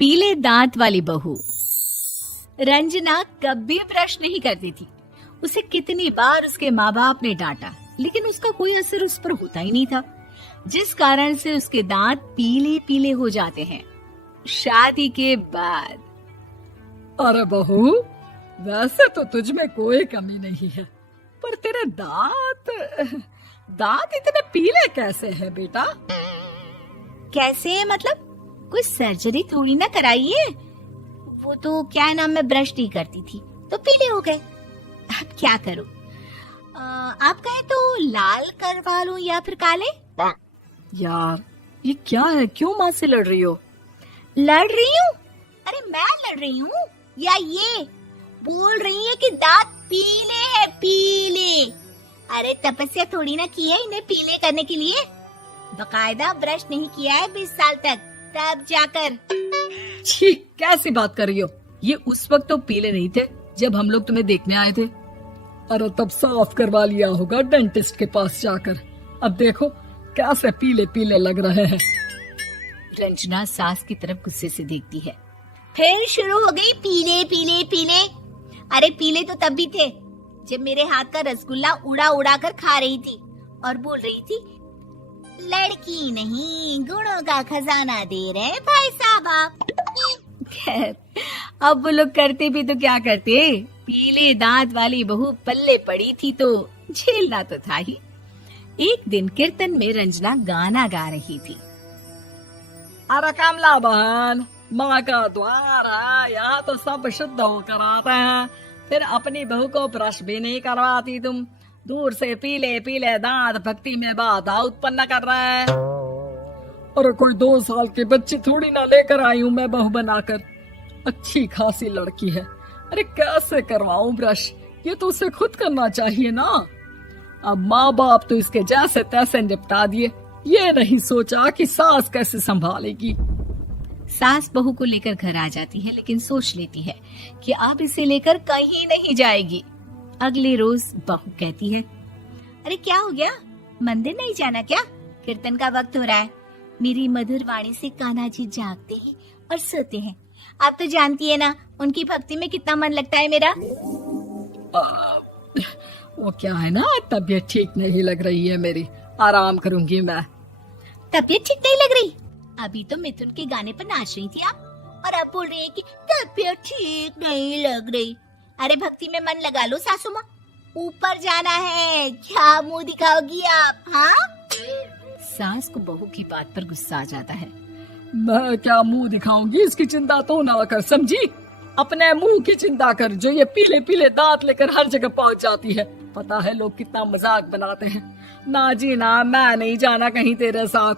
पीले दांत वाली बहू। रंजना कभी ब्रश नहीं करती थी। उसे कितनी बार उसके माँ बाप ने डांटा, लेकिन उसका कोई असर उस पर होता ही नहीं था, जिस कारण से उसके दांत पीले पीले हो जाते हैं। शादी के बाद। अरे बहू, वैसे तो तुझ में कोई कमी नहीं है, पर तेरे दांत इतने पीले कैसे हैं बेटा? कैसे मतलब? कोई सर्जरी थोड़ी ना कराई है। वो तो क्या नाम, मैं ब्रश नहीं करती थी तो पीले हो गए। अब क्या करूं? आप कहें तो लाल करवा लूं या फिर काले? यार ये क्या है, क्यों माँ से लड़ रही हो? लड़ रही हूँ? अरे मैं लड़ रही हूँ या ये बोल रही है कि दांत पीले हैं, पीले। अरे तपस्या थोड़ी ना की है इन्हें पीले करने के लिए। बकायदा ब्रश नहीं किया है 20 साल तक, तब जाकर। छी, कैसी बात कर रही हो? ये उस वक्त तो पीले नहीं थे जब हम लोग तुम्हें देखने आए थे। अरे तब साफ करवा लिया होगा डेंटिस्ट के पास जाकर। अब देखो कैसे पीले पीले लग रहे हैं। रंजना सास की तरफ गुस्से से देखती है। फिर शुरू हो गई पीले पीले पीले। अरे पीले तो तब भी थे जब मेरे हाथ का रसगुल्ला उड़ा उड़ा कर खा रही थी और बोल रही थी, लड़की नहीं गुणों का खजाना दे रहे भाई साहब आप। खैर, अब वो लोग करते भी तो क्या करते, पीले दांत वाली बहू पल्ले पड़ी थी तो झेलना तो था ही। एक दिन कीर्तन में रंजना गाना गा रही थी। अरे कमला बहन, माँ का द्वार है, यहाँ तो सब शुद्ध होकर आते हैं, फिर अपनी बहू को ब्रश भी नहीं करवाती तुम। दूर से पीले पीले दांत भक्ति में बाधा उत्पन्न कर रहे हैं। अरे कोई 2 साल के बच्ची थोड़ी ना लेकर आई हूँ मैं बहू बनाकर। अच्छी खासी लड़की है, अरे कैसे करवाऊं ब्रश? ये तो उसे खुद करना चाहिए ना। अब माँ बाप तो इसके जैसे तैसे निपटा दिए, ये नहीं सोचा कि सास कैसे संभालेगी। सास बहू को लेकर घर आ जाती है, लेकिन सोच लेती है कि अब इसे लेकर कहीं नहीं जाएगी। अगले रोज बहू कहती है, अरे क्या हो गया, मंदिर नहीं जाना क्या? कीर्तन का वक्त हो रहा है। मेरी मधुर वाणी से कान्हा जी जागते हैं और सोते हैं। आप तो जानती है ना उनकी भक्ति में कितना मन लगता है मेरा। वो क्या है ना, तबीयत ठीक नहीं लग रही है मेरी, आराम करूंगी मैं। तबीयत ठीक नहीं लग रही? अभी तो मिथुन के गाने पर नाच रही थी आप, और अब बोल रही है कि तबीयत ठीक नहीं लग रही। अरे भक्ति में मन लगा लो सासू माँ, ऊपर जाना है, क्या मुंह दिखाओगी आप? हाँ? सास को बहू की बात पर गुस्सा आ जाता है। मैं क्या मुंह दिखाऊंगी, इसकी चिंता तो ना कर, समझी? अपने मुंह की चिंता कर, जो ये पीले पीले दांत लेकर हर जगह पहुंच जाती है। पता है लोग कितना मजाक बनाते हैं। ना जी ना, मैं नहीं जाना कहीं तेरे साथ।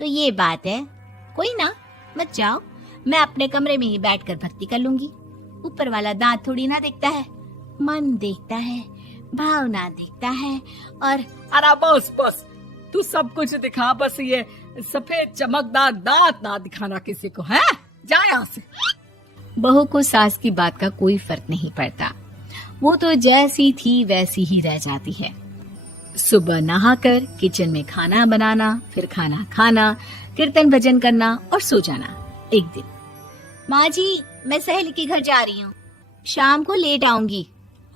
तो ये बात है। कोई ना, मत जाओ, मैं अपने कमरे में ही बैठकर भक्ति कर लूंगी। ऊपर वाला दांत थोड़ी ना देखता है, मन देखता है, भावना देखता है। और अरे बस बस, तू सब कुछ दिखा, बस ये सफेद चमकदार दांत ना दिखाना किसी को, है? जा यहाँ से। बहू को सास की बात का कोई फर्क नहीं पड़ता, वो तो जैसी थी वैसी ही रह जाती है। सुबह नहाकर किचन में खाना बनाना, फिर खाना खाना, कीर्तन भजन करना और सो जाना। एक दिन, माँ जी मैं सहेली के घर जा रही हूँ, शाम को लेट आऊंगी।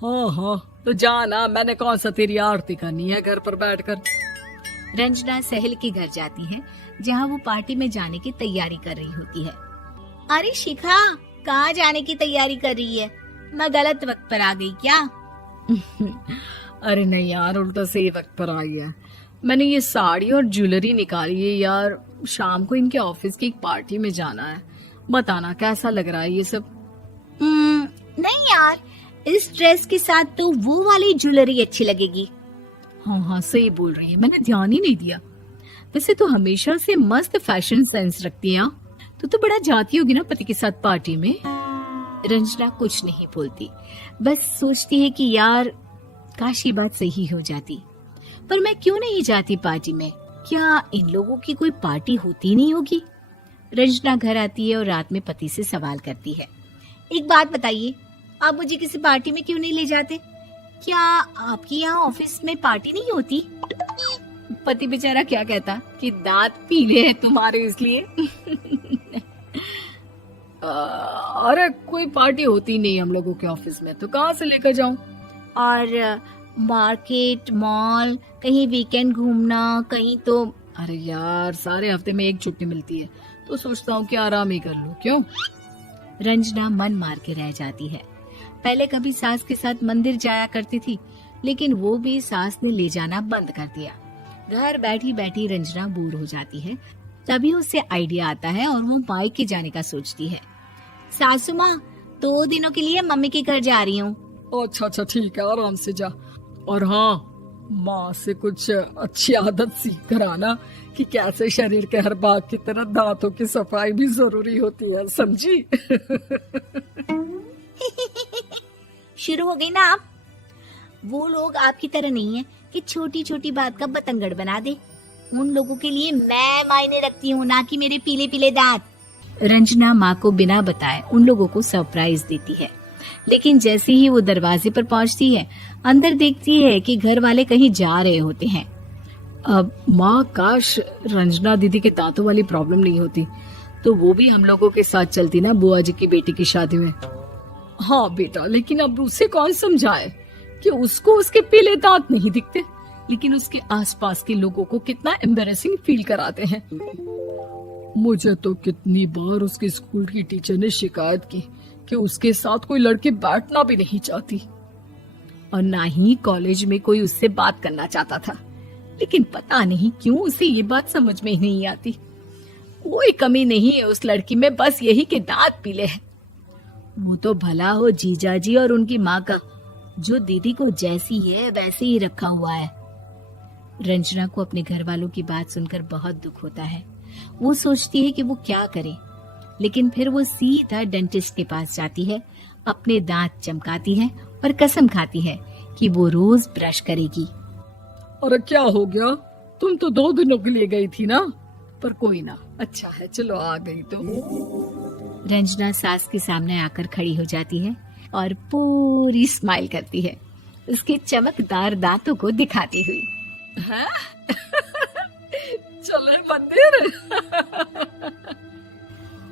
हाँ, तो जाना, मैंने कौन सा तेरी आरती करनी है घर पर बैठकर। रंजना सहेली के घर जाती है, जहाँ वो पार्टी में जाने की तैयारी कर रही होती है। अरे शिखा, कहाँ जाने की तैयारी कर रही है? मैं गलत वक्त पर आ गई क्या? अरे नहीं यार, उल्टा सही वक्त पर आई है। मैंने ये साड़ी और ज्वेलरी निकाली है यार, शाम को इनके ऑफिस की एक पार्टी में जाना है। बताना कैसा लग रहा है ये सब? नहीं यार, इस ड्रेस के साथ तो वो वाली ज्वेलरी अच्छी लगेगी। हाँ, सही बोल रही है, मैंने ध्यान ही नहीं दिया। वैसे तो हमेशा से मस्त फैशन सेंस रखती है। तो बड़ा जाती होगी ना पति के साथ पार्टी में। रंजना कुछ नहीं बोलती, बस सोचती है कि यार काश ये बात सही हो जाती, पर मैं क्यों नहीं जाती पार्टी में? क्या इन लोगों की कोई पार्टी होती नहीं होगी? रंजना घर आती है और रात में पति से सवाल करती है, एक बात बताइए, आप मुझे किसी पार्टी में क्यों नहीं ले जाते? क्या आपकी यहाँ ऑफिस में पार्टी नहीं होती? पति बेचारा क्या कहता कि दांत पीले हैं तुम्हारे इसलिए। अरे कोई पार्टी होती नहीं हम लोगों के ऑफिस में, तो कहाँ से लेकर जाऊं? और मार्केट, मॉल, कहीं वीकेंड घूमना, कहीं तो। अरे यार सारे हफ्ते में एक छुट्टी मिलती है, तो सोचता हूँ कि आराम ही कर लूं। क्यों? रंजना मन मार के रह जाती है। पहले कभी सास के साथ मंदिर जाया करती थी, लेकिन वो भी सास ने ले जाना बंद कर दिया। घर बैठी बैठी रंजना बोर हो जाती है। तभी उसे आइडिया आता है और वो मायके जाने का सोचती है। सासू माँ, 2 दिनों के लिए मम्मी के घर जा रही हूँ। अच्छा अच्छा ठीक है, आराम से जा। और हाँ, माँ से कुछ अच्छी आदत सीख कर आना कि कैसे शरीर के हर भाग की तरह दांतों की सफाई भी जरूरी होती है, समझी? शुरू हो गई ना आप। वो लोग आपकी तरह नहीं है कि छोटी छोटी बात का बतंगड़ बना दे। उन लोगों के लिए मैं मायने रखती हूँ, ना कि मेरे पीले पीले दांत। रंजना माँ को बिना बताए उन लोगों को सरप्राइज देती है, लेकिन जैसे ही वो दरवाजे पर पहुंचती है, अंदर देखती है कि घर वाले कहीं जा रहे होते हैं। अब माँ, काश रंजना दीदी के दांतों वाली प्रॉब्लम नहीं होती, तो वो भी हम लोगों के साथ चलती ना बुआ जी की बेटी की शादी में। हाँ बेटा, लेकिन अब उसे कौन समझाए कि उसको उसके पीले दांत नहीं दिखते, लेकिन उसके आसपास के लोगों को कितना एम्बैरेसिंग फील कराते हैं। मुझे तो कितनी बार उसके स्कूल की टीचर ने शिकायत की कि उसके साथ कोई लड़की बैठना भी नहीं चाहती, और ना ही कॉलेज में कोई उससे बात करना चाहता था। लेकिन पता नहीं क्यों उसे ये बात समझ में ही नहीं आती। कोई कमी नहीं है उस लड़की में, बस यही कि दांत पीले हैं। वो तो भला हो जीजा जी और उनकी माँ का, जो दीदी को जैसी है वैसे ही रखा हुआ है। रंजना को अपने घर वालों की बात सुनकर बहुत दुख होता है। वो सोचती है कि वो क्या करे, लेकिन फिर वो सीधा डेंटिस्ट के पास जाती है, अपने दांत चमकाती है और कसम खाती है कि वो रोज ब्रश करेगी। अरे क्या हो गया? तुम तो 2 दिनों के लिए गई थी ना, पर कोई ना, अच्छा है, चलो आ गई तो। रंजना सास के सामने आकर खड़ी हो जाती है और पूरी स्माइल करती है, उसके चमकदार दांतों को दिखाती हुई। हैं? चले मंदिर?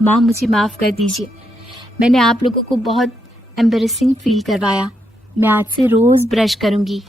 माँ, मुझे माफ कर दीजिए, मैंने आप लोगों को बहुत एम्बैरेसिंग फील करवाया। मैं आज से रोज ब्रश करूंगी।